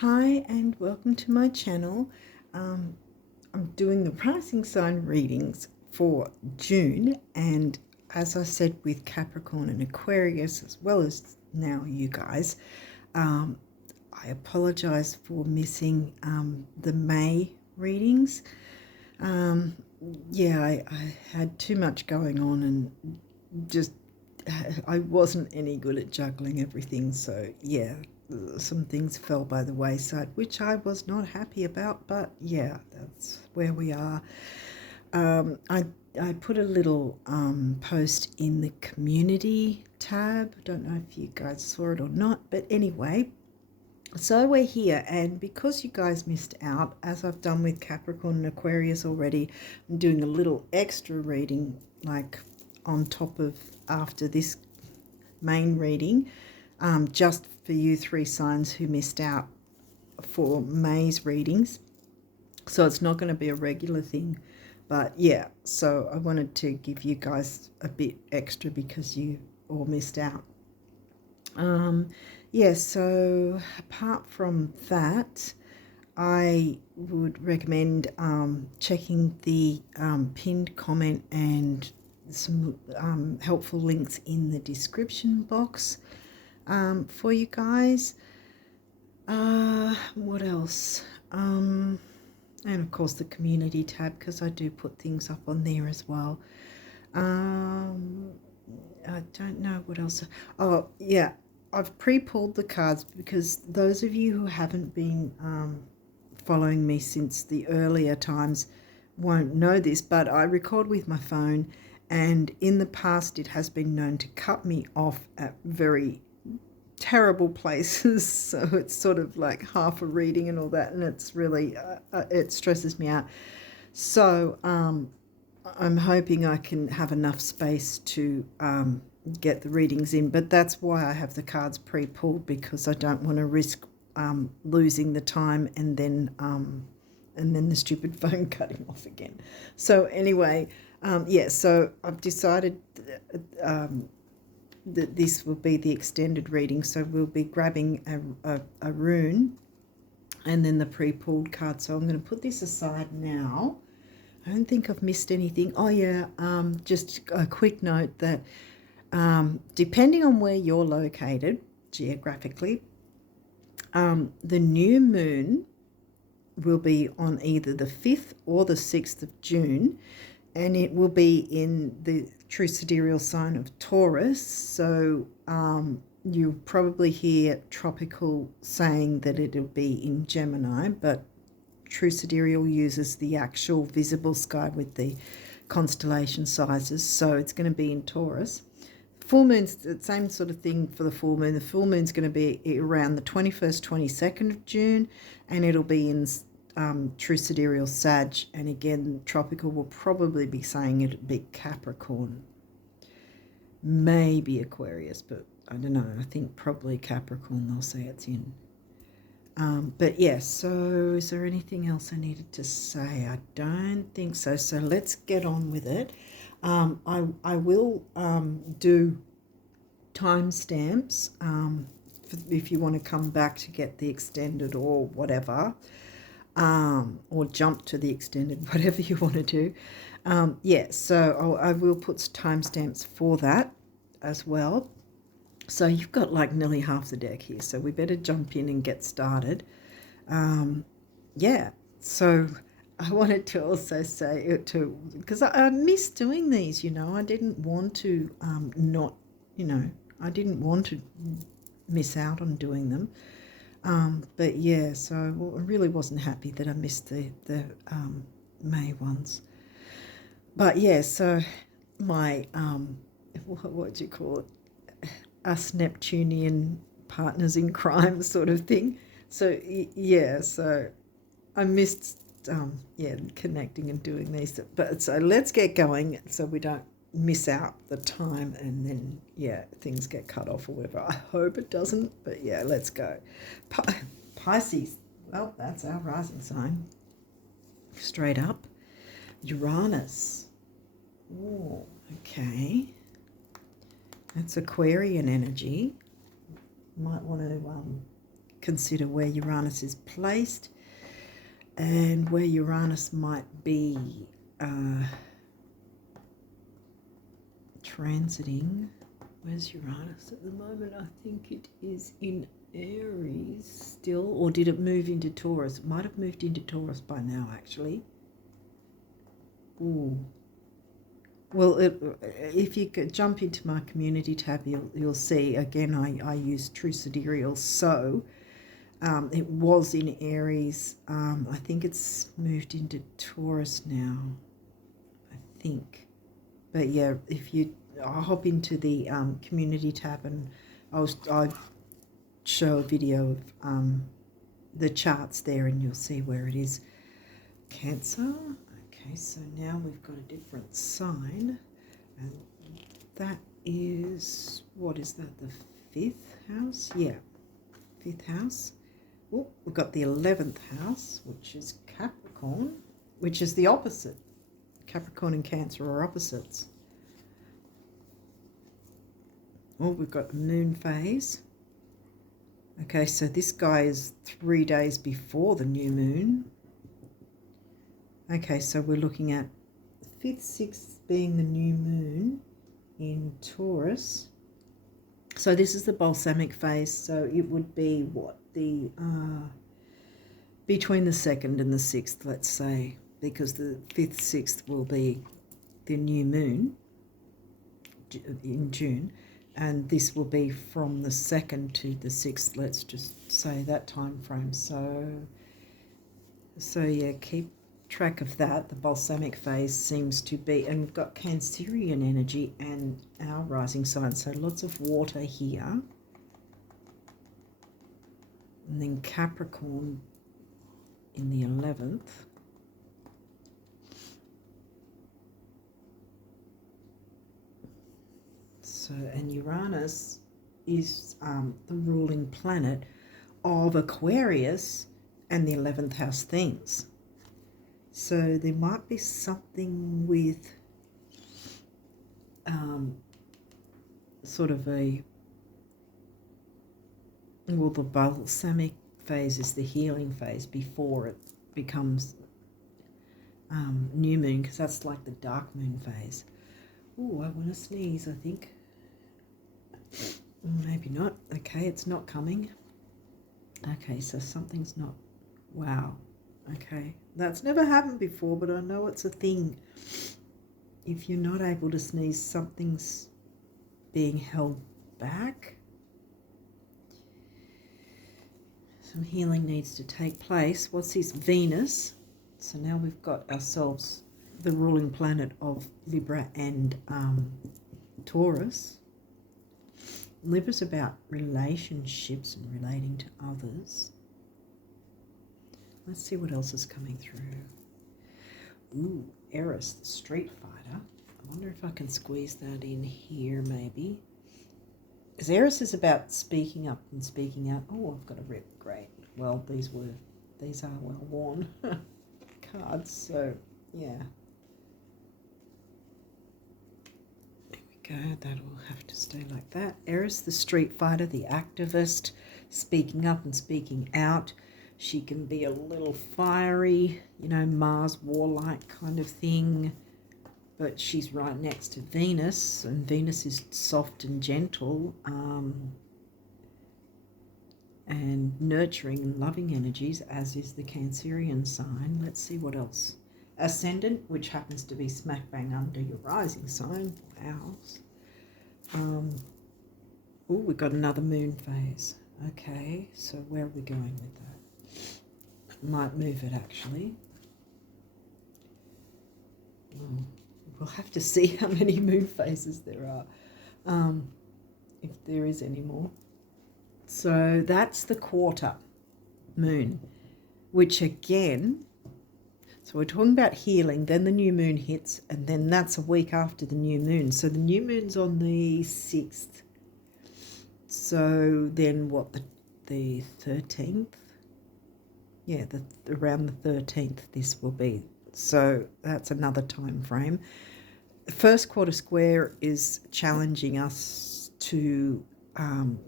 Hi and welcome to my channel. I'm doing the rising sign readings for June, and as I said with Capricorn and Aquarius, as well as now you guys, I apologize for missing the May readings. Yeah, I had too much going on and just I wasn't any good at juggling everything, so yeah, some things fell by the wayside, which I was not happy about, but yeah, that's where we are. I put a little post in the community tab. I don't know if you guys saw it or not, but anyway, so we're here, and because you guys missed out, as I've done with Capricorn and Aquarius already, I'm doing a little extra reading, like on top of after this main reading, just for you three signs who missed out for May's readings. So it's not going to be a regular thing, but yeah, so I wanted to give you guys a bit extra because you all missed out. Yeah, so apart from that, I would recommend checking the pinned comment and some helpful links in the description box for you guys. What else? And of course the community tab, because I do put things up on there as well. I don't know what else. Oh yeah, I've pre-pulled the cards because those of you who haven't been following me since the earlier times won't know this, but I record with my phone, and in the past it has been known to cut me off at very terrible places. So it's sort of like half a reading and all that, and it's really it stresses me out. So I'm hoping I can have enough space to get the readings in, but that's why I have the cards pre-pulled, because I don't want to risk losing the time and then the stupid phone cutting off again. So anyway, yeah, so I've decided that this will be the extended reading. So we'll be grabbing a rune and then the pre-pulled card. So I'm going to put this aside now. I don't think I've missed anything. Oh yeah, just a quick note that depending on where you're located geographically, the new moon will be on either the 5th or the 6th of June, and it will be in the true sidereal sign of Taurus. So you'll probably hear tropical saying that it'll be in Gemini, but true sidereal uses the actual visible sky with the constellation sizes, so it's going to be in Taurus. Full moon's the same sort of thing for the full moon. The full moon's going to be around the 21st, 22nd of June, and it'll be in true sidereal Sag, and again tropical will probably be saying it'll be Capricorn, maybe Aquarius, but I don't know. I think probably Capricorn they'll say it's in. But yes, so is there anything else I needed to say? I don't think so. So let's get on with it. I will do timestamps if you want to come back to get the extended or whatever, or jump to the extended, whatever you want to do. Yeah, so I will put timestamps for that as well. So you've got like nearly half the deck here, so we better jump in and get started. Yeah, so I wanted to also say because I miss doing these, I didn't want to I didn't want to miss out on doing them. But yeah, so I really wasn't happy that I missed the May ones. But yeah, so my what do you call it? Us Neptunian partners in crime sort of thing. So yeah, so I missed connecting and doing these, but so let's get going so we don't miss out the time and then things get cut off or whatever. I hope it doesn't, but yeah, let's go. Pisces, well, that's our rising sign straight up. Uranus, oh, okay, that's Aquarian energy. Might want to consider where Uranus is placed and where Uranus might be transiting. Where's Uranus at the moment? I think it is in Aries still, or did it move into Taurus? It might have moved into Taurus by now, actually. Ooh. Well, if you could jump into my community tab, you'll see, again, I use True Sidereal, so it was in Aries. I think it's moved into Taurus now, I think. But yeah, I'll hop into the community tab and I'll show a video of the charts there and you'll see where it is. Cancer. Okay, so now we've got a different sign, and that is, what is that, the 5th house? Yeah, 5th house. Oh, we've got the 11th house, which is Capricorn, which is the opposite. Capricorn and Cancer are opposites. Oh, we've got the moon phase. Okay, so this guy is 3 days before the new moon. Okay, so we're looking at 5th, 6th being the new moon in Taurus. So this is the balsamic phase, so it would be what, the between the 2nd and the 6th, let's say, because the 5th, 6th will be the new moon in June, and this will be from the 2nd to the 6th, let's just say that time frame. So yeah, keep track of that. The balsamic phase seems to be, and we've got Cancerian energy and our rising sign, so lots of water here. And then Capricorn in the 11th. So, and Uranus is the ruling planet of Aquarius and the 11th house themes. So there might be something with sort of a, well, the balsamic phase is the healing phase before it becomes new moon, because that's like the dark moon phase. Oh, I want to sneeze, I think. Maybe not. Okay, it's not coming. Okay, so something's not, wow. Okay, that's never happened before, but I know it's a thing. If you're not able to sneeze, something's being held back. Some healing needs to take place. What's this? Venus. So now we've got ourselves the ruling planet of Libra and Taurus. Libra's about relationships and relating to others. Let's see what else is coming through. Ooh, Eris, the street fighter. I wonder if I can squeeze that in here, maybe. Because Eris is about speaking up and speaking out. Oh, I've got a rip. Great. Well, these are well worn cards, so yeah. There we go. That'll have to stay like that. Eris, the street fighter, the activist, speaking up and speaking out. She can be a little fiery, you know, Mars warlike kind of thing, but she's right next to Venus, and Venus is soft and gentle, and nurturing and loving energies, as is the Cancerian sign. Let's see what else. Ascendant, which happens to be smack bang under your rising sign. Wow. Oh, we've got another moon phase. Okay, so where are we going with that? Might move it, actually. We'll have to see how many moon phases there are, if there is any more. So that's the quarter moon, which again, so we're talking about healing, then the new moon hits, and then that's a week after the new moon. So the new moon's on the 6th. So then what, the 13th? Yeah, around the 13th this will be. So that's another time frame. The first quarter square is challenging us to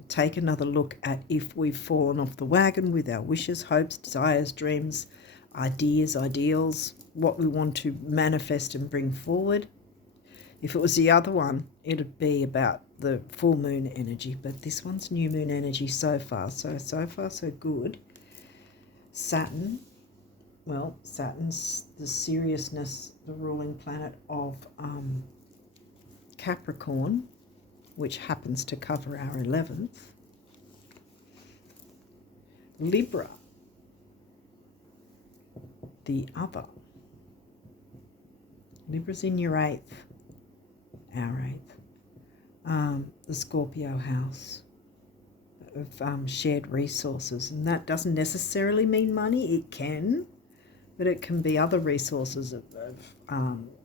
take another look at if we've fallen off the wagon with our wishes, hopes, desires, dreams, ideas, ideals, what we want to manifest and bring forward. If it was the other one, it'd be about the full moon energy, but this one's new moon energy so far. So far, so good. Saturn, well, Saturn's the seriousness, the ruling planet of Capricorn, which happens to cover our 11th. Libra, the other. Libra's in your 8th, our 8th. The Scorpio house of shared resources. And that doesn't necessarily mean money. It can, but it can be other resources of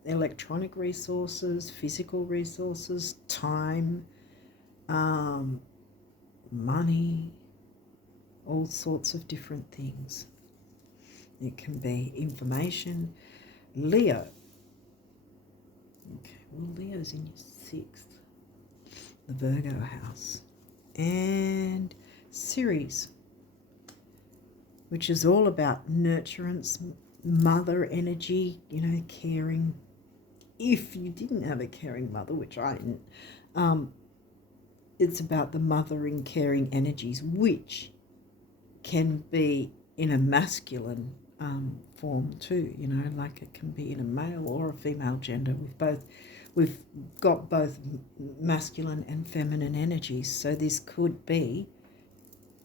electronic resources, physical resources, time, money, all sorts of different things. It can be information. Leo. Okay, well, Leo's in your 6th, the Virgo house. And Ceres, which is all about nurturance, mother energy, you know, caring. If you didn't have a caring mother, which I didn't, it's about the mothering, caring energies, which can be in a masculine form too, you know, like it can be in a male or a female gender. We've got both masculine and feminine energies, so this could be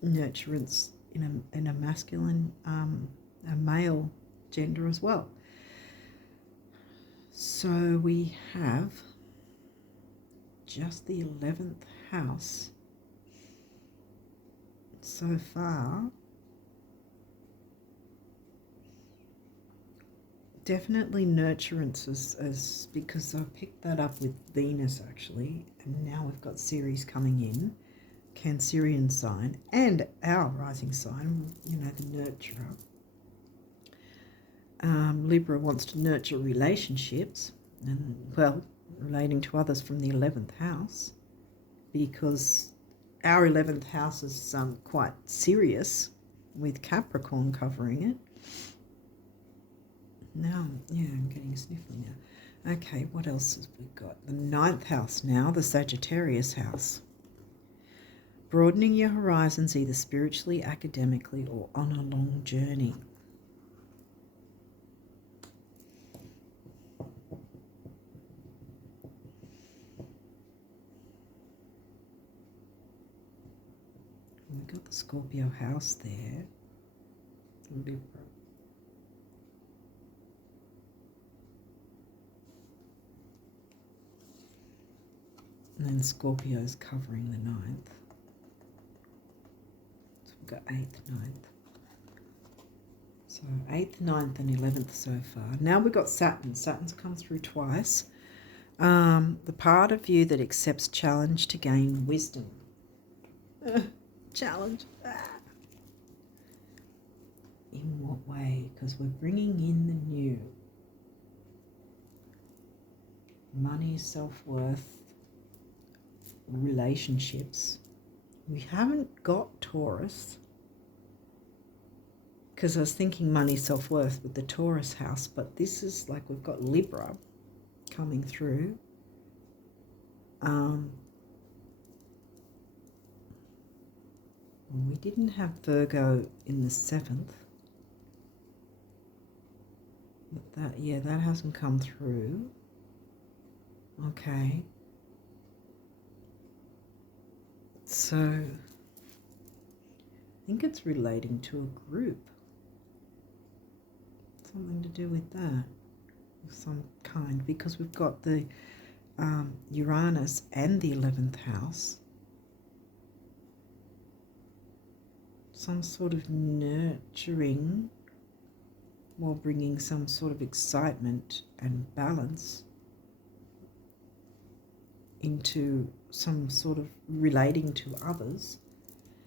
nurturance in a masculine, a male gender as well. So we have just the 11th house so far. Definitely nurturance as because I picked that up with Venus actually, and now we've got Ceres coming in, Cancerian sign, and our rising sign, you know, the nurturer. Libra wants to nurture relationships and, well, relating to others from the 11th house, because our 11th house is quite serious with Capricorn covering it. Now, yeah, I'm getting a sniffle now. Okay, what else have we got? The 9th house now, the Sagittarius house. Broadening your horizons either spiritually, academically, or on a long journey. We've got the Scorpio house there. Libra. And then Scorpio's covering the 9th. So we've got 8th, 9th. So 8th, 9th and 11th so far. Now we've got Saturn. Saturn's come through twice. The part of you that accepts challenge to gain wisdom. Challenge. In what way? Because we're bringing in the new. Money, self-worth, relationships. We haven't got Taurus, because I was thinking money, self-worth with the Taurus house, but this is like we've got Libra coming through. We didn't have Virgo in the 7th, but that hasn't come through. Okay. So, I think it's relating to a group. Something to do with that of some kind, because we've got the Uranus and the 11th house. Some sort of nurturing while bringing some sort of excitement and balance into some sort of relating to others.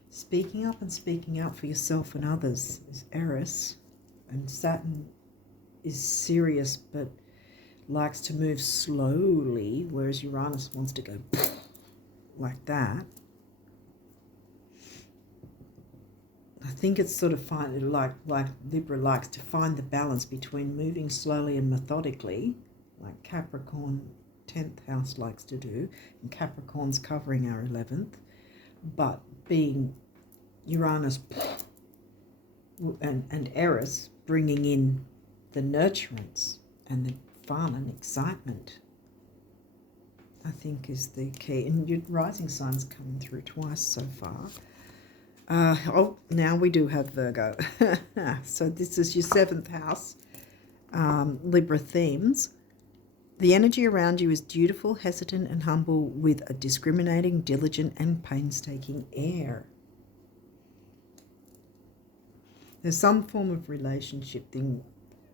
Speaking up and speaking out for yourself and others is Eris, and Saturn is serious but likes to move slowly, whereas Uranus wants to go like that. I think it's sort of like Libra likes to find the balance between moving slowly and methodically, like Capricorn 10th house likes to do, and Capricorn's covering our 11th, but being Uranus and Eris bringing in the nurturance and the fun and excitement, I think is the key. And your rising signs coming through twice so far. Now we do have Virgo. So this is your 7th house, Libra themes. The energy around you is dutiful, hesitant, and humble with a discriminating, diligent, and painstaking air. There's some form of relationship thing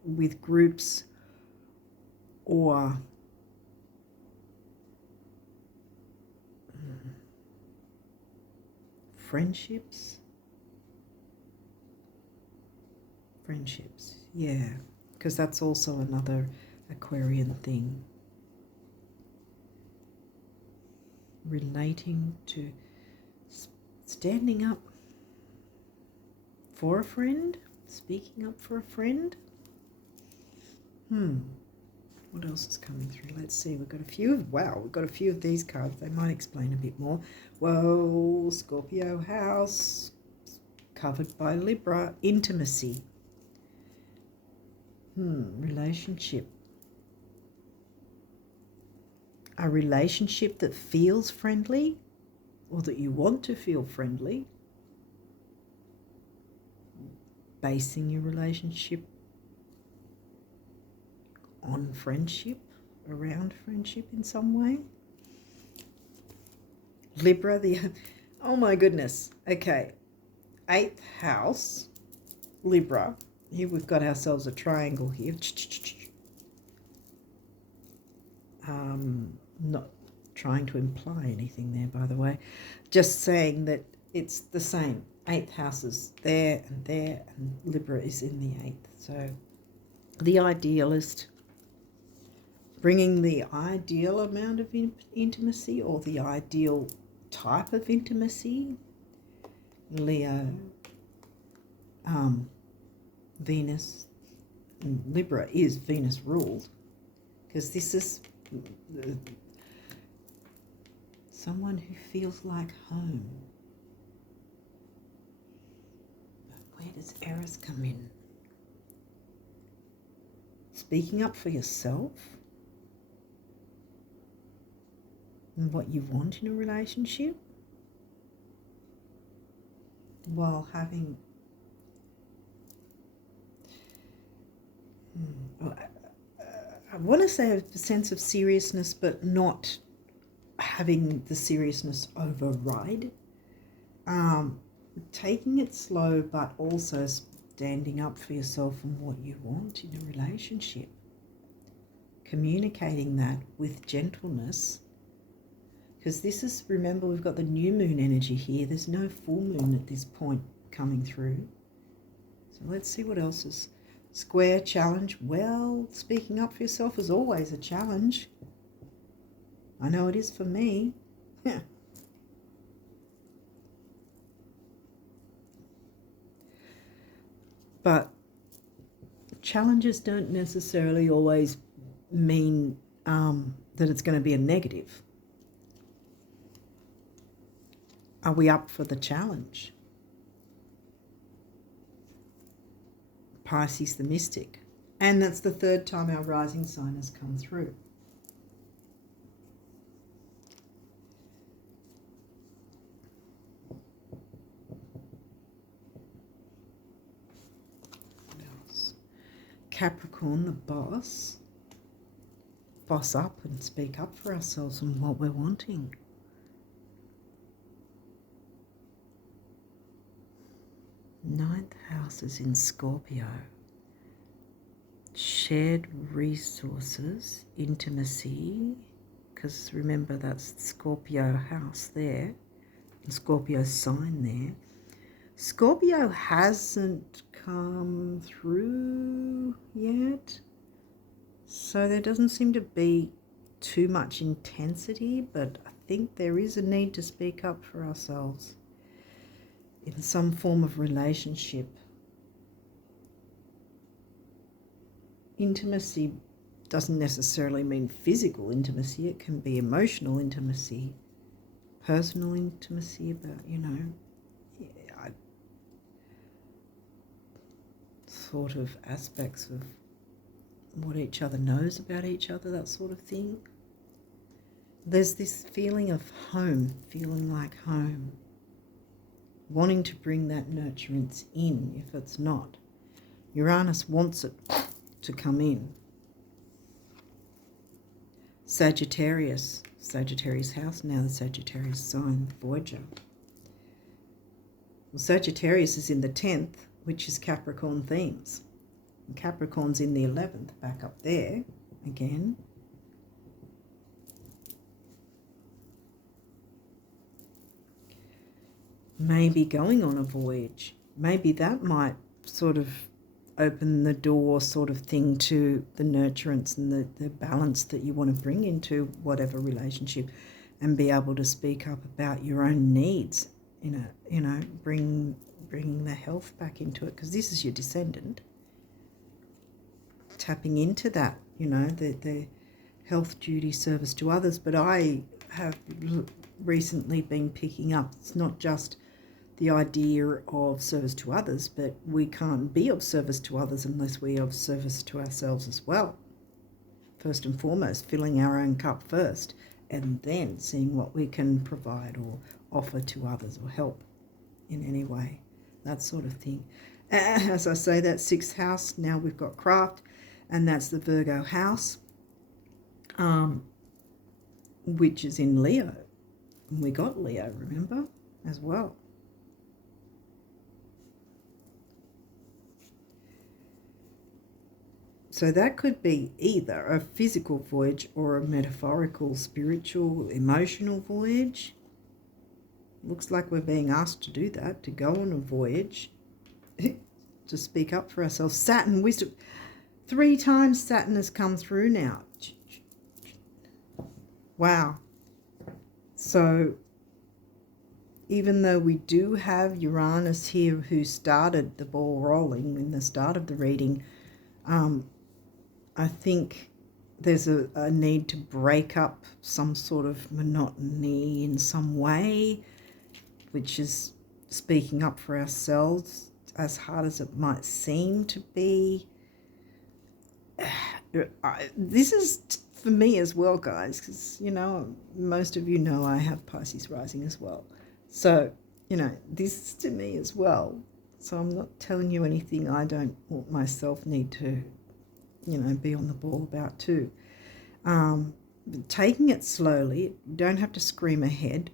with groups or friendships, yeah, because that's also another Aquarian thing. Relating to standing up for a friend, speaking up for a friend. What else is coming through? Let's see. We've got a few of these cards. They might explain a bit more. Whoa, Scorpio house, covered by Libra. Intimacy. Relationship. A relationship that feels friendly, or that you want to feel friendly. Basing your relationship on friendship, around friendship in some way. Libra, oh my goodness. Okay, 8th house, Libra. Here we've got ourselves a triangle here. Not trying to imply anything there, by the way. Just saying that it's the same. 8th house is there, and Libra is in the 8th. So the idealist, bringing the ideal amount of intimacy or the ideal type of intimacy. Leo, Venus, and Libra is Venus ruled, because this is someone who feels like home. But where does Eris come in? Speaking up for yourself and what you want in a relationship, while having I want to say a sense of seriousness, but not having the seriousness override. Taking it slow, but also standing up for yourself and what you want in a relationship. Communicating that with gentleness. Because this is, remember, we've got the new moon energy here. There's no full moon at this point coming through. So let's see what else is. Square challenge. Well, speaking up for yourself is always a challenge. I know it is for me. Yeah. But challenges don't necessarily always mean that it's going to be a negative. Are we up for the challenge? Pisces the mystic. And that's the 3rd time our rising sign has come through. What else? Capricorn, the boss. Boss up and speak up for ourselves and what we're wanting. Ninth house is in Scorpio. Shared resources, intimacy, because remember that's Scorpio house there, and Scorpio sign there. Scorpio hasn't come through yet, so there doesn't seem to be too much intensity, but I think there is a need to speak up for ourselves. in some form of relationship. Intimacy doesn't necessarily mean physical intimacy. It can be emotional intimacy, personal intimacy about, sort of aspects of what each other knows about each other, that sort of thing. There's this feeling of home, feeling like home, wanting to bring that nurturance in if it's not. Uranus wants it to come in. Sagittarius house, now the Sagittarius sign, Voyager. Well, Sagittarius is in the 10th, which is Capricorn themes. And Capricorn's in the 11th, back up there again. Maybe going on a voyage. Maybe that might sort of open the door sort of thing to the nurturance and the balance that you want to bring into whatever relationship, and be able to speak up about your own needs, bringing the health back into it, because this is your descendant. Tapping into that, the health, duty, service to others. But I have recently been picking up, it's not just the idea of service to others, but we can't be of service to others unless we are of service to ourselves as well. First and foremost, filling our own cup first, and then seeing what we can provide or offer to others or help in any way, that sort of thing. As I say, that 6th house, now we've got craft, and that's the Virgo house, which is in Leo. And we got Leo, remember, as well. So that could be either a physical voyage or a metaphorical, spiritual, emotional voyage. Looks like we're being asked to do that, to go on a voyage, to speak up for ourselves. Saturn, wisdom. 3 times Saturn has come through now. Wow. So even though we do have Uranus here who started the ball rolling in the start of the reading, I think there's a need to break up some sort of monotony in some way, which is speaking up for ourselves, as hard as it might seem to be. This is for me as well, guys, because, most of you know I have Pisces rising as well. So, this is to me as well. So I'm not telling you anything I don't myself need to, be on the ball about too. Taking it slowly, you don't have to scream ahead.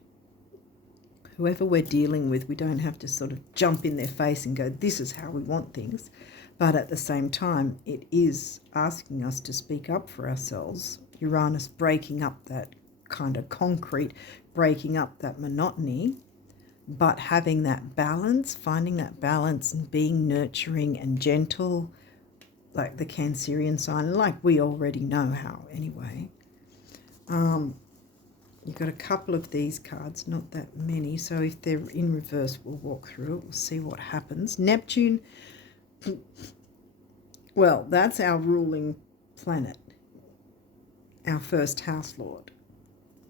Whoever we're dealing with, we don't have to sort of jump in their face and go, this is how we want things. But at the same time, it is asking us to speak up for ourselves. Uranus breaking up that kind of concrete, breaking up that monotony, but having that balance, finding that balance and being nurturing and gentle, like the Cancerian sign, like we already know how anyway. You've got a couple of these cards, not that many, so if they're in reverse, we'll walk through it, we'll see what happens. Neptune, well, that's our ruling planet, our first house lord,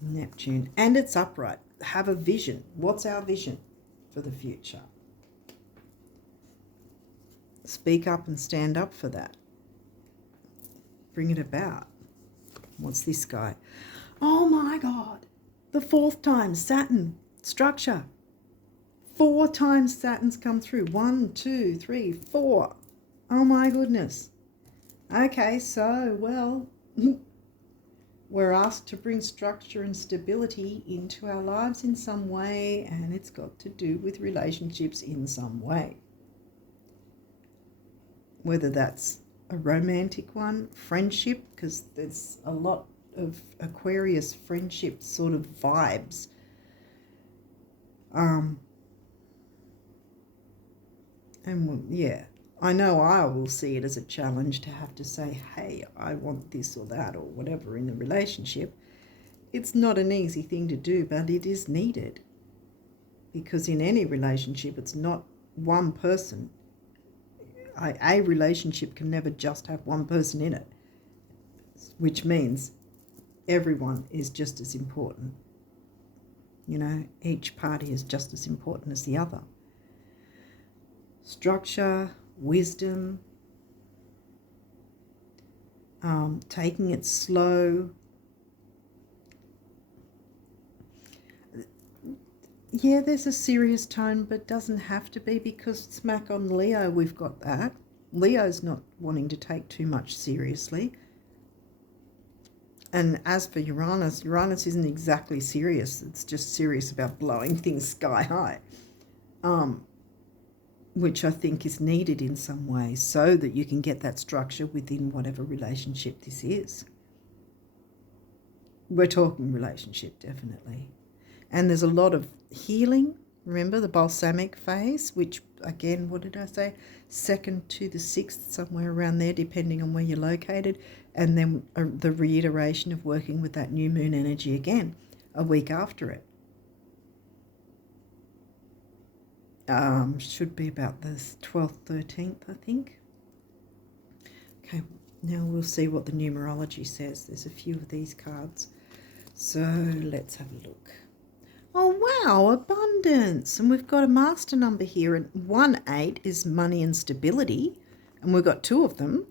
Neptune, and it's upright. Have a vision. What's our vision for the future? Speak up and stand up for that. Bring it about. What's this guy? Oh my God. The 4th time, Saturn, structure. 4 times Saturn's come through. 1, 2, 3, 4. Oh my goodness. Okay, so, well, we're asked to bring structure and stability into our lives in some way, and it's got to do with relationships in some way. Whether that's a romantic one, friendship, because there's a lot of Aquarius friendship sort of vibes. And yeah, I know I will see it as a challenge to have to say, hey, I want this or that or whatever in the relationship. It's not an easy thing to do, but it is needed, because in any relationship, it's not one person. A relationship can never just have one person in it, which means everyone is just as important. You know, each party is just as important as the other. Structure, wisdom, taking it slow. Yeah, there's a serious tone, but it doesn't have to be, because smack on Leo, we've got that. Leo's not wanting to take too much seriously. And as for Uranus, Uranus isn't exactly serious. It's just serious about blowing things sky high, which I think is needed in some way so that you can get that structure within whatever relationship this is. We're talking relationship, definitely. And there's a lot of healing. Remember the balsamic phase, which again, what did I say? 2nd to the 6th, somewhere around there, depending on where you're located. And then the reiteration of working with that new moon energy again, a week after it. Should be about the 12th, 13th, I think. Okay, now we'll see what the numerology says. There's a few of these cards. So let's have a look. Oh, wow, abundance. And we've got a master number here. And 1-8 is money and stability. And we've got 2 of them.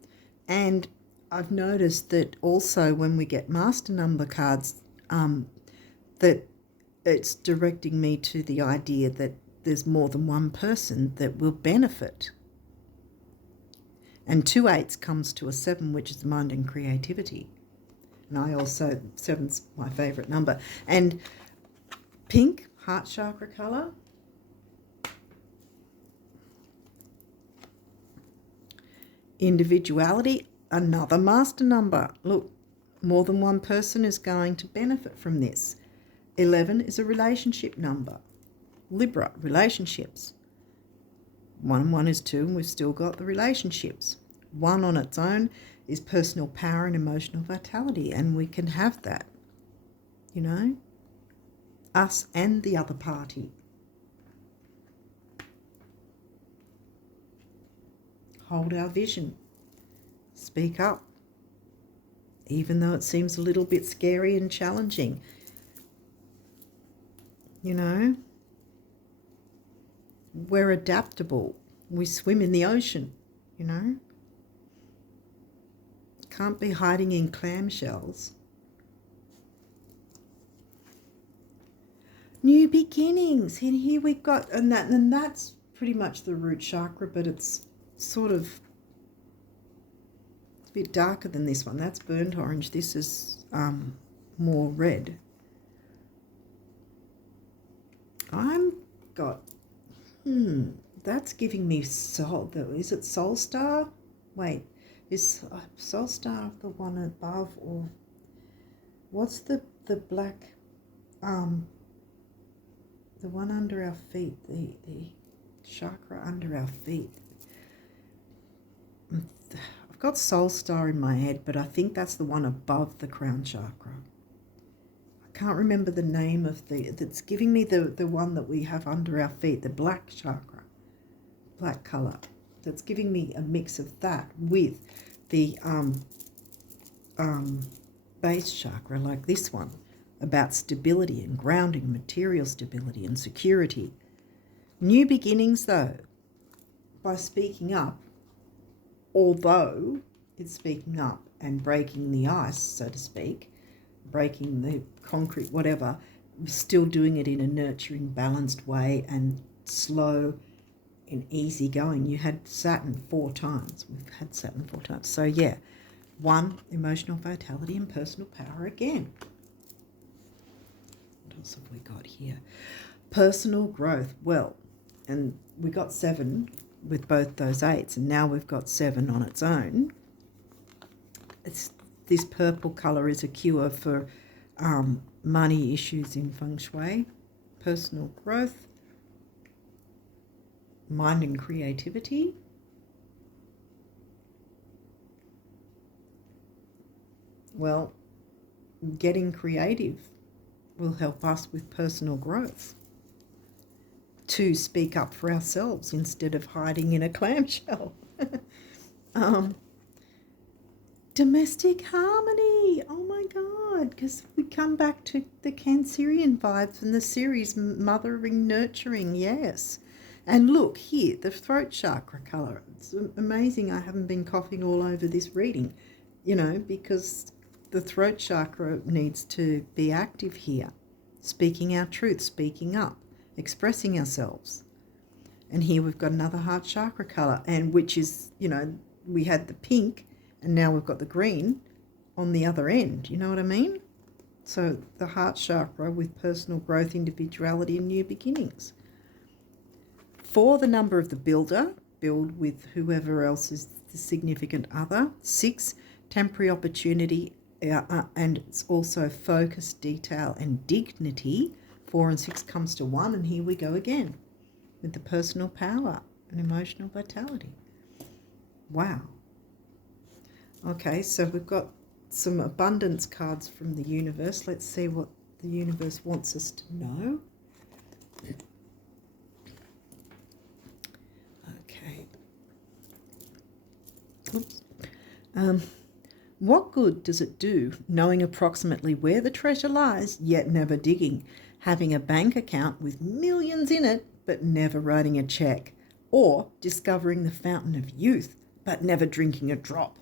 And I've noticed that also when we get master number cards, that it's directing me to the idea that there's more than one person that will benefit. And 2 8s comes to a 7, which is mind and creativity. And I also, 7's my favourite number. And pink, heart chakra colour. Individuality, another master number. Look, more than one person is going to benefit from this. 11 is a relationship number. Libra, relationships. 1 and 1 is 2, and we've still got the relationships. 1 on its own is personal power and emotional vitality, and we can have that, you know, us and the other party. Hold our vision. Speak up, even though it seems a little bit scary and challenging. You know, we're adaptable. We swim in the ocean, you know. Can't be hiding in clamshells. New beginnings. And here we've got, and that's pretty much the root chakra, but it's sort of, it's a bit darker than this one. That's burnt orange. This is more red. That's giving me soul, though. Is it Soul Star? Wait, is Soul Star the one above, or what's the black, the one under our feet, the chakra under our feet? I've got Soul Star in my head, but I think that's the one above the crown chakra. Can't remember the name of that's giving me the one that we have under our feet, the black chakra, black color. That's giving me a mix of that with the base chakra, like this one, about stability and grounding, material stability and security. New beginnings, though, by speaking up, although it's speaking up and breaking the ice, so to speak, breaking the concrete, whatever, still doing it in a nurturing, balanced way and slow and easy going. You had Saturn 4 times. We've had Saturn 4 times. So yeah, 1, emotional vitality and personal power again. What else have we got here? Personal growth. Well, and we got 7 with both those 8s, and now we've got 7 on its own. This purple colour is a cure for money issues in feng shui, personal growth, mind and creativity. Well, getting creative will help us with personal growth. to speak up for ourselves instead of hiding in a clamshell. Domestic harmony. Oh my God, because we come back to the Cancerian vibes from the series Mothering, Nurturing, yes. And look here, the throat chakra colour. It's amazing I haven't been coughing all over this reading, because the throat chakra needs to be active here. Speaking our truth, speaking up, expressing ourselves. And here we've got another heart chakra colour, and which is, we had the pink, and now we've got the green on the other end. You know what I mean? So the heart chakra with personal growth, individuality, and new beginnings. 4, the number of the builder, build with whoever else is the significant other. 6, temporary opportunity, and it's also focus, detail, and dignity. 4 and 6 comes to 1, and here we go again with the personal power and emotional vitality. Wow. Okay, so we've got some abundance cards from the universe. Let's see what the universe wants us to know. Okay. Oops. What good does it do knowing approximately where the treasure lies, yet never digging, having a bank account with millions in it, but never writing a check, or discovering the fountain of youth, but never drinking a drop?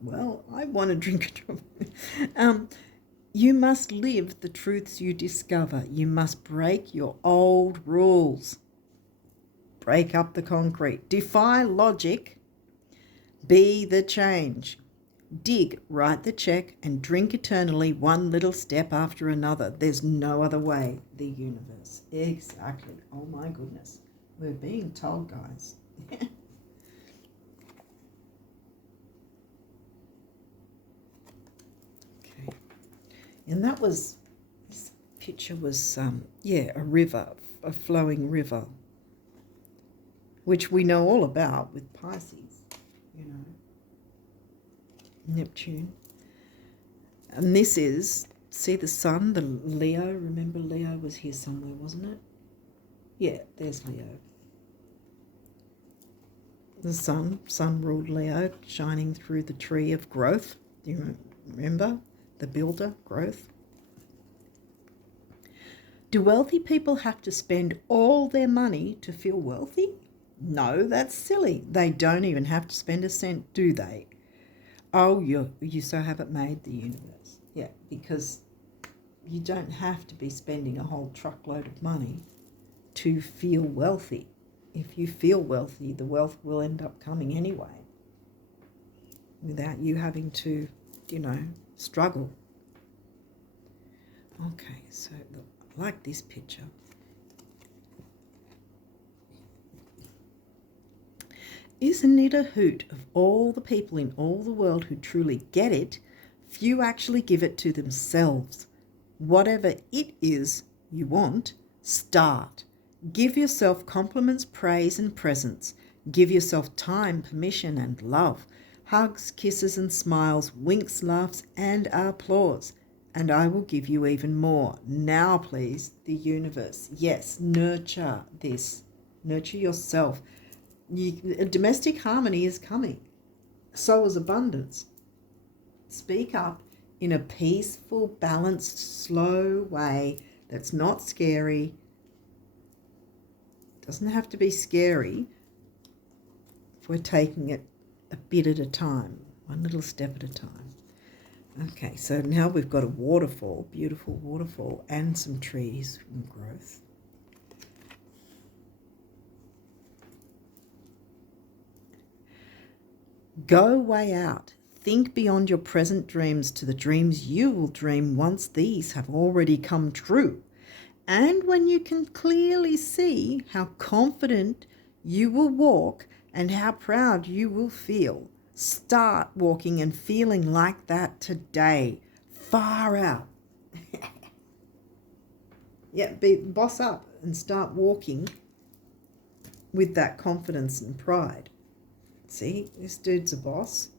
Well, I want to drink a drop. You must live the truths you discover. You must break your old rules. Break up the concrete. Defy logic. Be the change. Dig, write the check, and drink eternally, one little step after another. There's no other way. The universe. Exactly. Oh my goodness. We're being told, guys. Okay. And this picture was, a river, a flowing river, which we know all about with Pisces, Neptune. And this is, see the sun, the Leo. Remember Leo was here somewhere, wasn't it? Yeah, there's Leo. The sun ruled Leo, shining through the tree of growth. Do you remember? The builder, growth. Do wealthy people have to spend all their money to feel wealthy? No, that's silly. They don't even have to spend a cent, do they? Oh, you so have it made, the universe. Yeah, because you don't have to be spending a whole truckload of money to feel wealthy. If you feel wealthy, the wealth will end up coming anyway, without you having to, struggle. Okay, so look, I like this picture. Isn't it a hoot of all the people in all the world who truly get it, few actually give it to themselves. Whatever it is you want, start. Give yourself compliments, praise, and presents. Give yourself time, permission, and love. Hugs, kisses, and smiles, winks, laughs, and applause. And I will give you even more. Now, please, the universe. Yes, nurture this. Nurture yourself. Domestic harmony is coming. So is abundance. Speak up in a peaceful, balanced, slow way that's not scary. Doesn't have to be scary if we're taking it a bit at a time, one little step at a time. Okay, so now we've got a waterfall, beautiful waterfall, and some trees and growth. Go way out. Think beyond your present dreams to the dreams you will dream once these have already come true. And when you can clearly see how confident you will walk and how proud you will feel, start walking and feeling like that today. Far out. Yeah, boss up and start walking with that confidence and pride. See, this dude's a boss.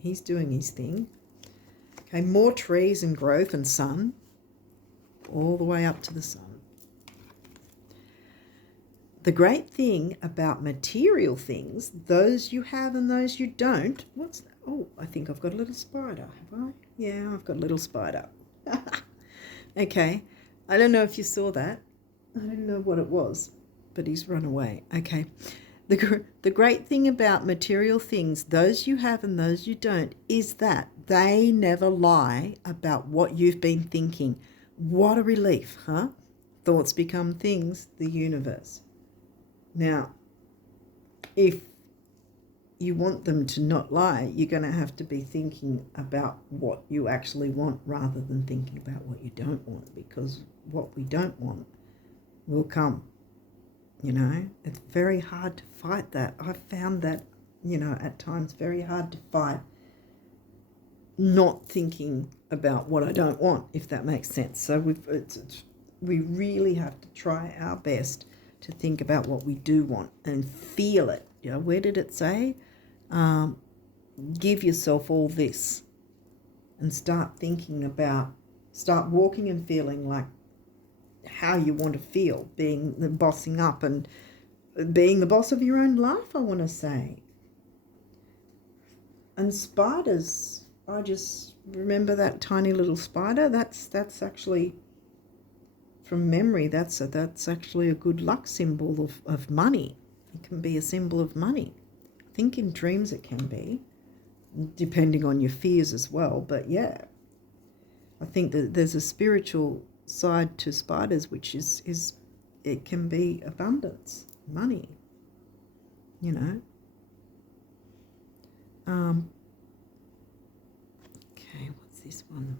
He's doing his thing. Okay, more trees and growth and sun. All the way up to the sun. The great thing about material things, those you have and those you don't, what's that? Oh, I think I've got a little spider, have I? Yeah, I've got a little spider. Okay, I don't know if you saw that. I don't know what it was, but he's run away. Okay, the great thing about material things, those you have and those you don't, is that they never lie about what you've been thinking. What a relief, huh? Thoughts become things, the universe. Now, if you want them to not lie, you're going to have to be thinking about what you actually want rather than thinking about what you don't want, because what we don't want will come. You know, it's very hard to fight that. I've found that, you know, at times very hard to fight not thinking about what I don't want, if that makes sense. So we really have to try our best to think about what we do want and feel it. You know, where did it say? Give yourself all this and start thinking about, start walking and feeling like how you want to feel, being the bossing up and being the boss of your own life, I want to say. And spiders, I just remember that tiny little spider. That's actually, from memory, that's actually a good luck symbol of money. It can be a symbol of money. I think in dreams it can be, depending on your fears as well. But yeah, I think that there's a spiritual side to spiders, which is it can be abundance, money, you know. Okay, what's this one?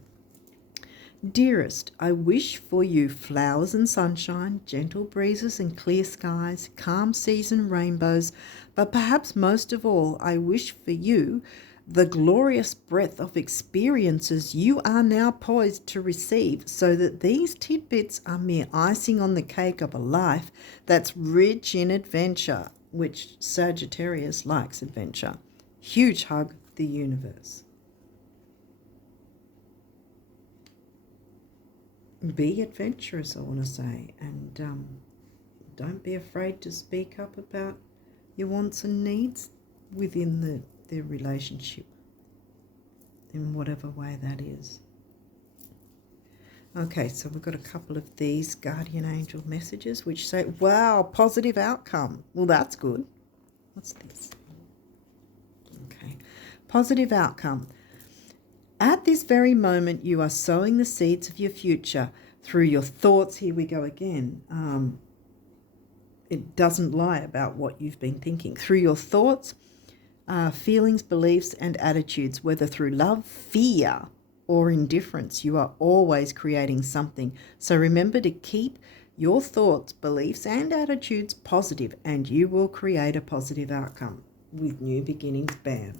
Dearest, I wish for you flowers and sunshine, gentle breezes and clear skies, calm seas and rainbows, but perhaps most of all, I wish for you the glorious breadth of experiences you are now poised to receive, so that these tidbits are mere icing on the cake of a life that's rich in adventure, which Sagittarius likes adventure. Huge hug, the universe. Be adventurous, I want to say, and don't be afraid to speak up about your wants and needs within the relationship, in whatever way that is. Okay, so we've got a couple of these guardian angel messages which say, wow, positive outcome. Well, that's good. What's this? Okay, positive outcome. At this very moment, you are sowing the seeds of your future through your thoughts. Here we go again. It doesn't lie about what you've been thinking. Through your thoughts, feelings, beliefs, and attitudes, whether through love, fear, or indifference, you are always creating something. So remember to keep your thoughts, beliefs, and attitudes positive, and you will create a positive outcome with new beginnings. Bam.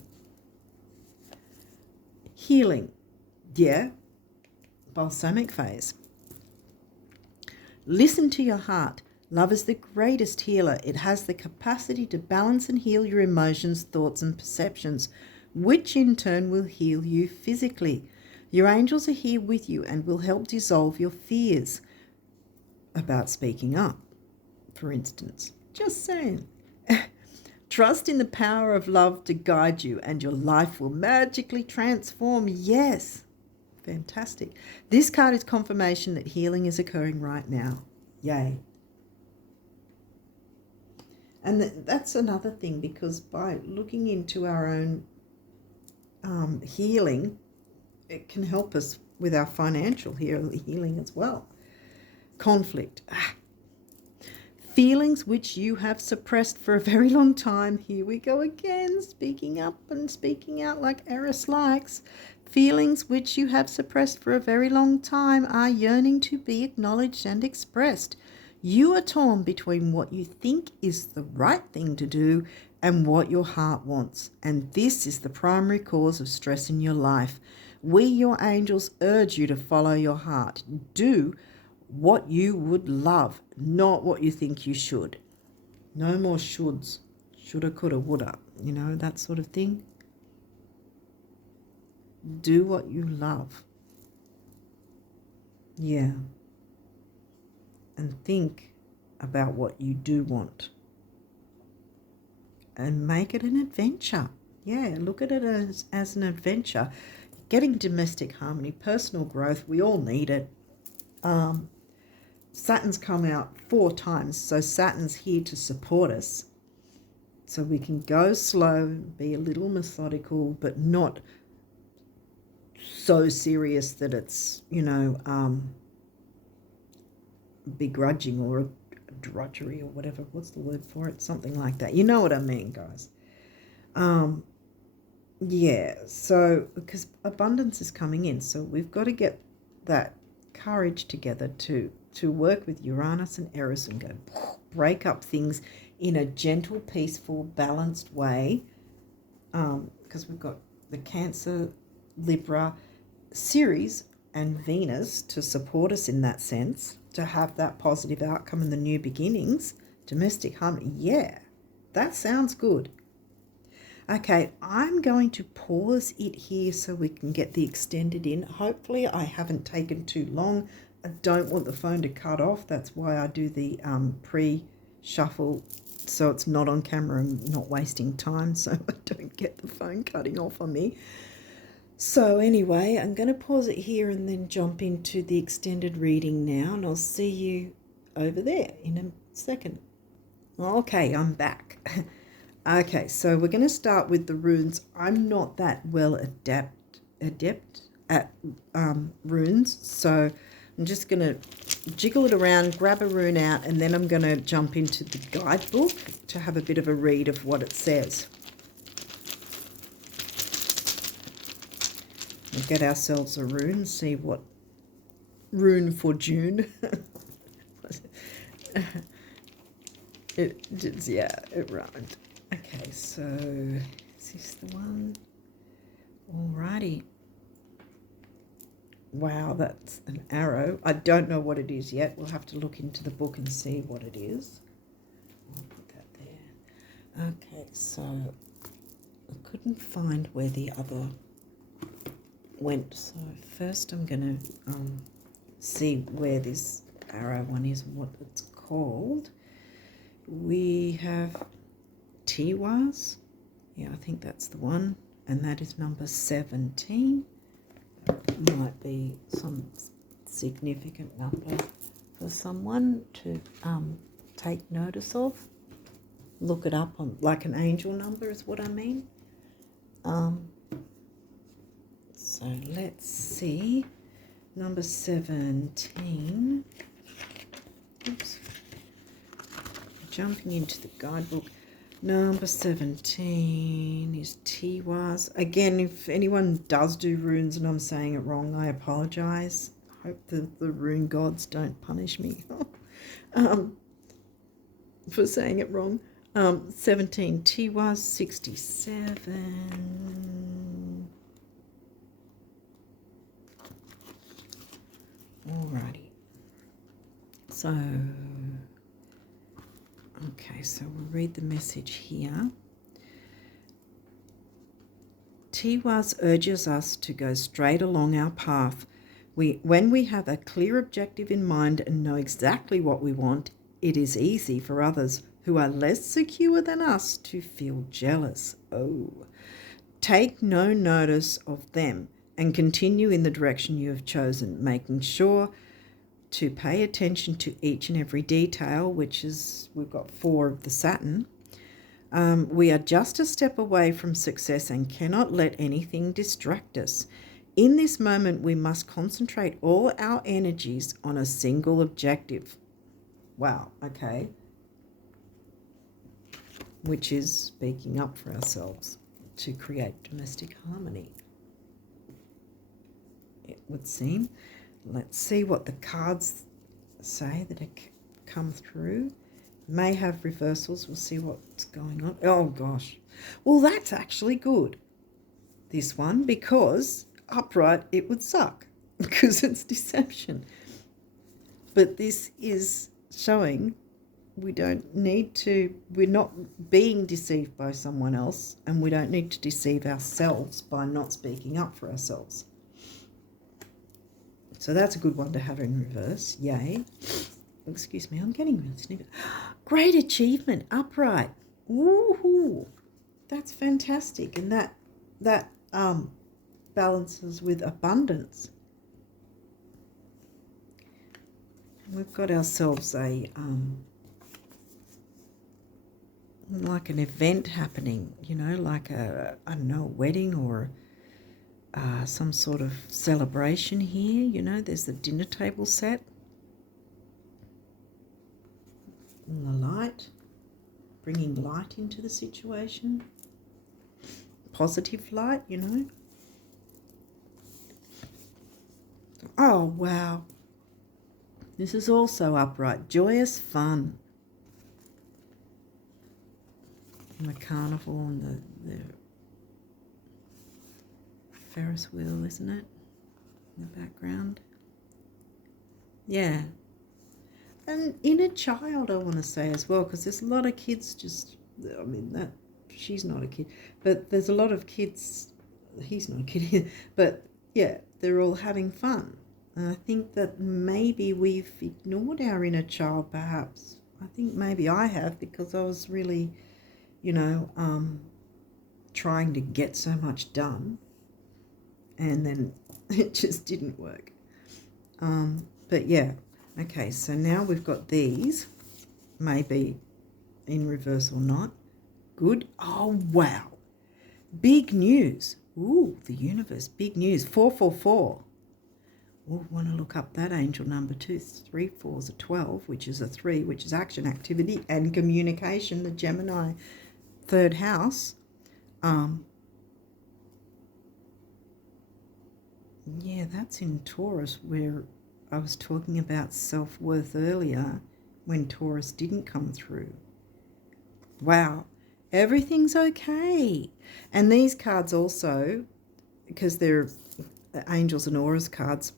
Healing. Yeah. Balsamic phase. Listen to your heart. Love is the greatest healer. It has the capacity to balance and heal your emotions, thoughts, and perceptions, which in turn will heal you physically. Your angels are here with you and will help dissolve your fears about speaking up, for instance. Just saying. Trust in the power of love to guide you, and your life will magically transform. Yes. Fantastic. This card is confirmation that healing is occurring right now. Yay. And that's another thing, because by looking into our own healing, it can help us with our financial healing as well. Conflict. Feelings which you have suppressed for a very long time. Here we go again, speaking up and speaking out like Eris likes. Feelings which you have suppressed for a very long time are yearning to be acknowledged and expressed. You are torn between what you think is the right thing to do and what your heart wants. And this is the primary cause of stress in your life. We, your angels, urge you to follow your heart. Do what you would love, not what you think you should. No more shoulds. Shoulda, coulda, woulda. You know, that sort of thing. Do what you love. Yeah. And think about what you do want. And make it an adventure. Yeah, look at it as an adventure. Getting domestic harmony, personal growth, we all need it. Saturn's come out 4 times, so Saturn's here to support us. So we can go slow, be a little methodical, but not so serious that it's, begrudging or a drudgery or whatever. What's the word for it? Something like that. You know what I mean, guys. Yeah, so because abundance is coming in, so we've got to get that courage together to work with Uranus and Eris and go break up things in a gentle, peaceful, balanced way, because we've got the Cancer, Libra, Ceres and Venus to support us in that sense, to have that positive outcome in the new beginnings. Domestic harmony, yeah, that sounds good. Okay, I'm going to pause it here so we can get the extended in. Hopefully I haven't taken too long. I don't want the phone to cut off. That's why I do the pre-shuffle, so it's not on camera and not wasting time, so I don't get the phone cutting off on me. So anyway, I'm going to pause it here and then jump into the extended reading now, and I'll see you over there in a second. Okay, I'm back. Okay, so we're going to start with the runes. I'm not that well adept at runes, so I'm just going to jiggle it around, grab a rune out, and then I'm going to jump into the guidebook to have a bit of a read of what it says. We'll get ourselves a rune, see what rune for June. It rhymed. Okay, so is this the one? Alrighty. Wow, that's an arrow. I don't know what it is yet. We'll have to look into the book and see what it is. I'll put that there. Okay, so I couldn't find where the other went. So first I'm going to see where this arrow one is, what it's called. We have Tiwas. Yeah, I think that's the one. And that is number 17. Might be some significant number for someone to take notice of. Look it up on, like an angel number is what I mean. So let's see. Number 17. Oops. Jumping into the guidebook. Number 17 is Tiwas. Again, if anyone does do runes and I'm saying it wrong, I apologize. I hope the rune gods don't punish me for saying it wrong. 17 Tiwas, 67. Alrighty. So... okay, so we'll read the message here. Tiwas urges us to go straight along our path. When we have a clear objective in mind and know exactly what we want, it is easy for others who are less secure than us to feel jealous. Oh, take no notice of them and continue in the direction you have chosen, making sure to pay attention to each and every detail, which is, we've got 4 of the Saturn. We are just a step away from success and cannot let anything distract us. In this moment, we must concentrate all our energies on a single objective. Wow, okay. Which is speaking up for ourselves to create domestic harmony, it would seem. Let's see what the cards say that have come through. May have reversals. We'll see what's going on. Oh, gosh. Well, that's actually good, this one, because upright it would suck because it's deception. But this is showing we don't need to, we're not being deceived by someone else, and we don't need to deceive ourselves by not speaking up for ourselves. So that's a good one to have in reverse. Yay. excuse me, I'm getting really snippy. Great achievement, upright. Woohoo! That's fantastic, and that balances with abundance. We've got ourselves a like an event happening, you know, like I don't know, a wedding or some sort of celebration here. You know, there's the dinner table set and the light, bringing light into the situation, positive light, you know. Oh wow, this is also upright, joyous fun. And the carnival and the Ferris wheel, isn't it, in the background? Yeah. And inner child, I want to say as well, because there's a lot of kids just, I mean, that she's not a kid, but there's a lot of kids, he's not a kid, but yeah, they're all having fun. And I think that maybe we've ignored our inner child, perhaps. I think maybe I have, because I was really, you know, trying to get so much done, and then it just didn't work. But yeah, okay, so now we've got these, maybe in reverse or not. Good. Oh, wow. Big news. Ooh, the universe, big news. 444. Oh, want to look up that angel number too. 3 4 is a 12, which is a 3, which is action, activity, and communication, the Gemini third house. Yeah, that's in Taurus, where I was talking about self-worth earlier when Taurus didn't come through. Wow, everything's okay. And these cards also, because they're angels and auras cards,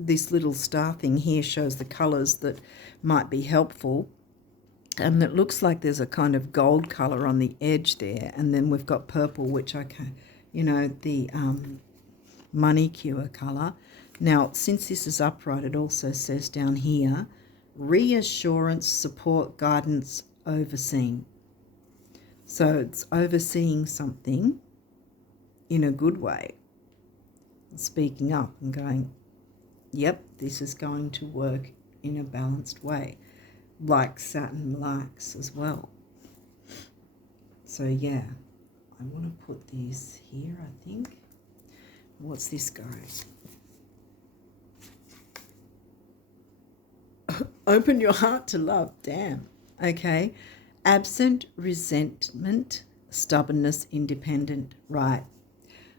this little star thing here shows the colours that might be helpful. And it looks like there's a kind of gold colour on the edge there. And then we've got purple, which I can, you know, the money cure colour. Now, since this is upright, it also says down here, reassurance, support, guidance, overseen. So it's overseeing something in a good way, speaking up and going, yep, this is going to work in a balanced way, like Saturn likes as well. So yeah, I want to put these here, I think. What's this guy? Open your heart to love. Damn. Okay. Absent, resentment, stubbornness, independent. Right.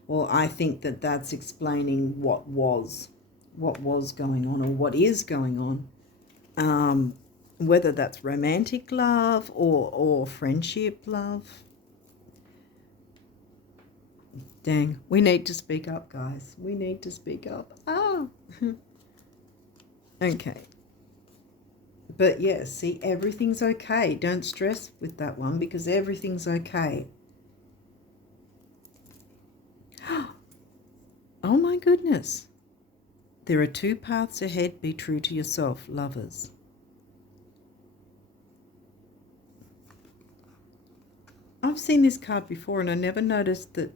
Well, I think that that's explaining what was going on, or what is going on. Whether that's romantic love or friendship love. Dang, we need to speak up, guys. We need to speak up. Okay. But yeah, see, everything's okay. Don't stress with that one, because everything's okay. Oh my goodness. There are 2 paths ahead. Be true to yourself, lovers. I've seen this card before, and I never noticed that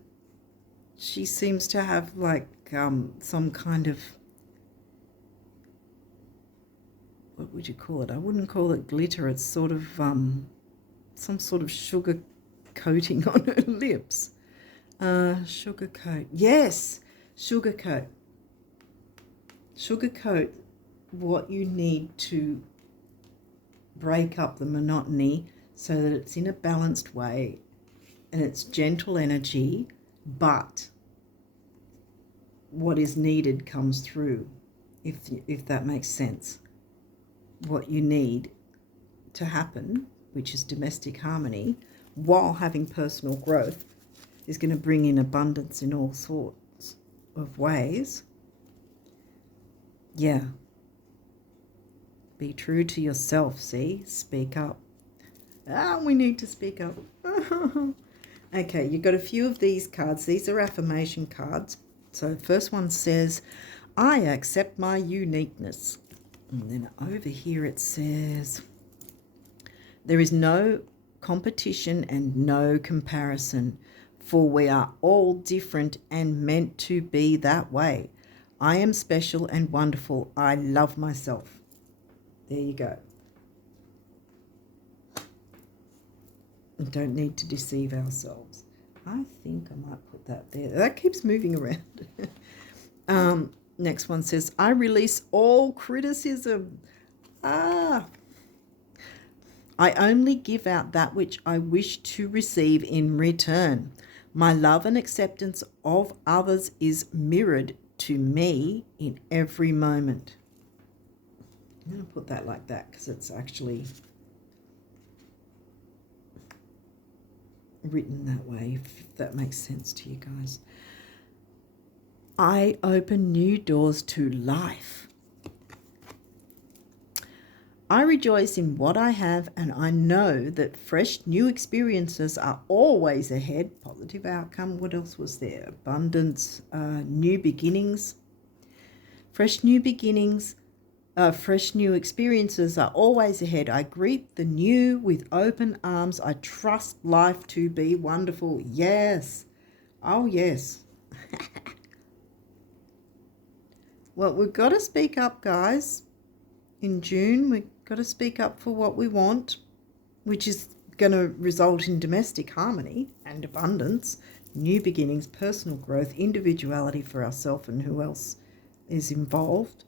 she seems to have like some kind of, what would you call it? I wouldn't call it glitter. It's sort of some sort of sugar coating on her lips. Sugar coat. Yes, sugar coat. Sugar coat what you need to break up the monotony so that it's in a balanced way and it's gentle energy, but what is needed comes through, if that makes sense. What you need to happen, which is domestic harmony, while having personal growth, is going to bring in abundance in all sorts of ways. Yeah. Be true to yourself, see? Speak up. We need to speak up. Okay, you've got a few of these cards. These are affirmation cards. So first one says, I accept my uniqueness. And then over here it says, there is no competition and no comparison, for we are all different and meant to be that way. I am special and wonderful. I love myself. There you go. We don't need to deceive ourselves. I think I might put that there. That keeps moving around. Next one says, I release all criticism. I only give out that which I wish to receive in return. My love and acceptance of others is mirrored to me in every moment. I'm going to put that like that because it's actually written that way, if that makes sense to you guys. I open new doors to life. I rejoice in what I have, and I know that fresh new experiences are always ahead. Positive outcome. What else was there? Abundance, new beginnings. Fresh new beginnings, fresh new experiences are always ahead. I greet the new with open arms. I trust life to be wonderful. Yes. Oh, yes. Well, we've got to speak up, guys. In June, we've got to speak up for what we want, which is going to result in domestic harmony and abundance, new beginnings, personal growth, individuality for ourselves and who else is involved.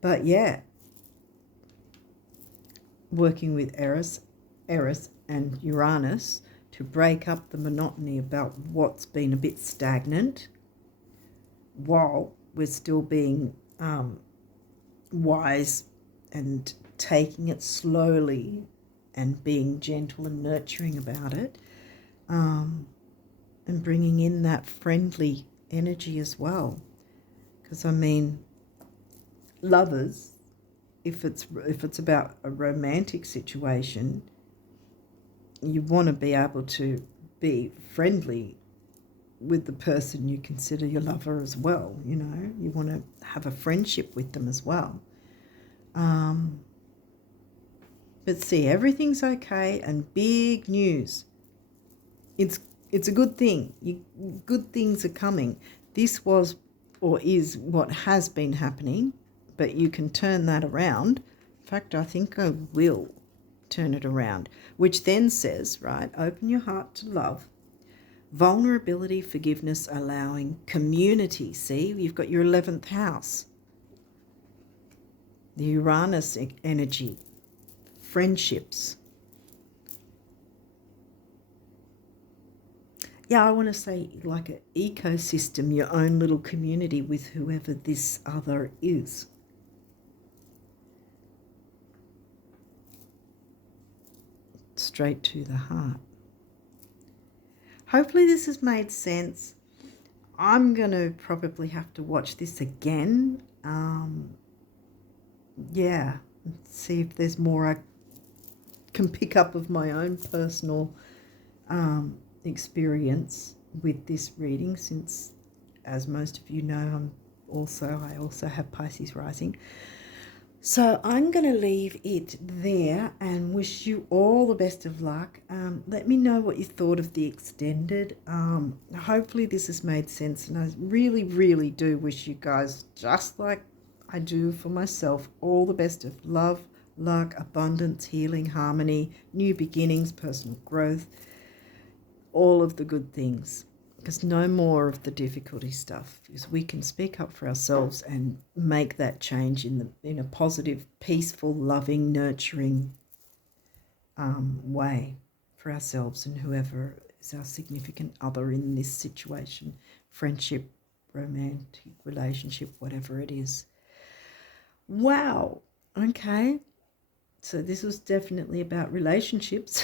But yeah, working with Eris and Uranus to break up the monotony about what's been a bit stagnant while we're still being wise and taking it slowly and being gentle and nurturing about it, and bringing in that friendly energy as well. Because I mean, lovers, if it's about a romantic situation, you want to be able to be friendly with the person you consider your lover as well. You know, you want to have a friendship with them as well. But see, everything's okay, and big news. It's a good thing. Good things are coming. This was or is what has been happening, but you can turn that around. In fact, I think I will turn it around, which then says, right, open your heart to love, vulnerability, forgiveness, allowing, community. See, you've got your 11th house, the Uranus energy, friendships. Yeah, I want to say like an ecosystem, your own little community with whoever this other is. Straight to the heart. Hopefully this has made sense. I'm going to probably have to watch this again. Yeah, see if there's more I can pick up of my own personal experience with this reading, since, as most of you know, I also have Pisces rising. So I'm going to leave it there and wish you all the best of luck. Let me know what you thought of the extended. Hopefully this has made sense, and I really, really do wish you guys, just like I do for myself, all the best of love, luck, abundance, healing, harmony, new beginnings, personal growth, all of the good things. Because no more of the difficulty stuff, because we can speak up for ourselves and make that change in a positive, peaceful, loving, nurturing way for ourselves and whoever is our significant other in this situation, friendship, romantic relationship, whatever it is. Wow. Okay. So this was definitely about relationships.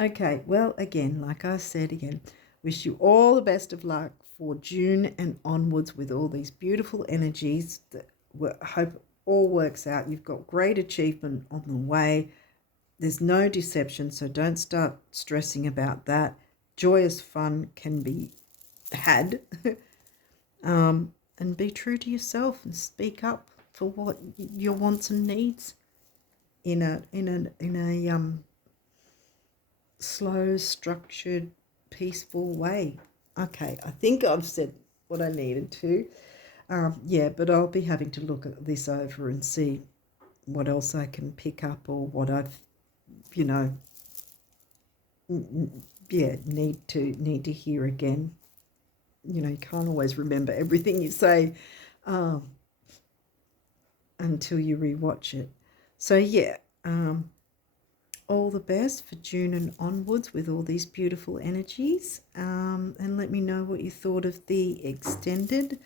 Okay. Well, again, like I said again, wish you all the best of luck for June and onwards with all these beautiful energies. I hope all works out. You've got great achievement on the way. There's no deception, so don't start stressing about that. Joyous fun can be had. And be true to yourself and speak up for what your wants and needs in a slow, structured, peaceful way. Okay, I think I've said what I needed to. Yeah, but I'll be having to look at this over and see what else I can pick up, or what I've, need to hear again. You can't always remember everything you say until you rewatch it. So yeah, all the best for June and onwards with all these beautiful energies. And let me know what you thought of the extended.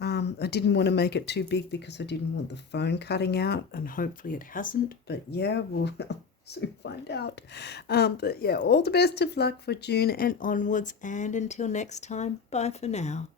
I didn't want to make it too big because I didn't want the phone cutting out, and hopefully it hasn't, but yeah, we'll soon find out. But yeah, all the best of luck for June and onwards, and until next time, bye for now.